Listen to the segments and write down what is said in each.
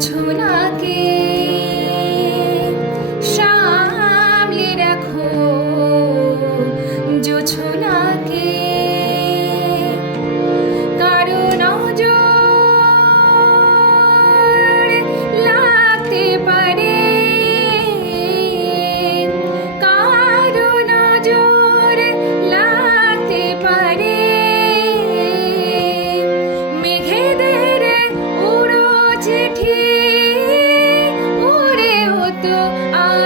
초라하게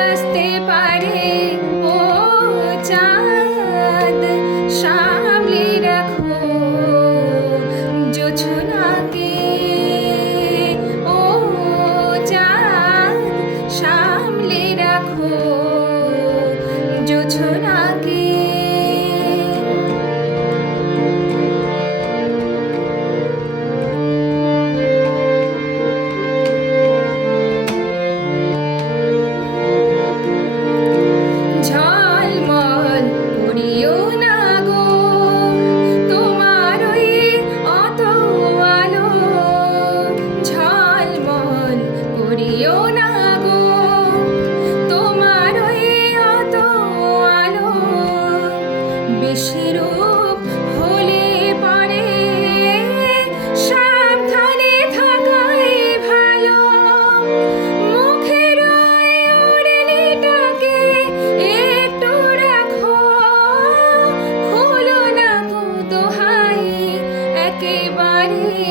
আসতে পারে। ও চাঁদ সামলে রাখো জোছনাকে ও চাঁদ সামলে রাখো সেরূপ হলে পারে সাবধানে থাকাই ভালো। মুখের ওড়নিটাকে একটু রাখো। হলো না তো দোহাই, একেবারে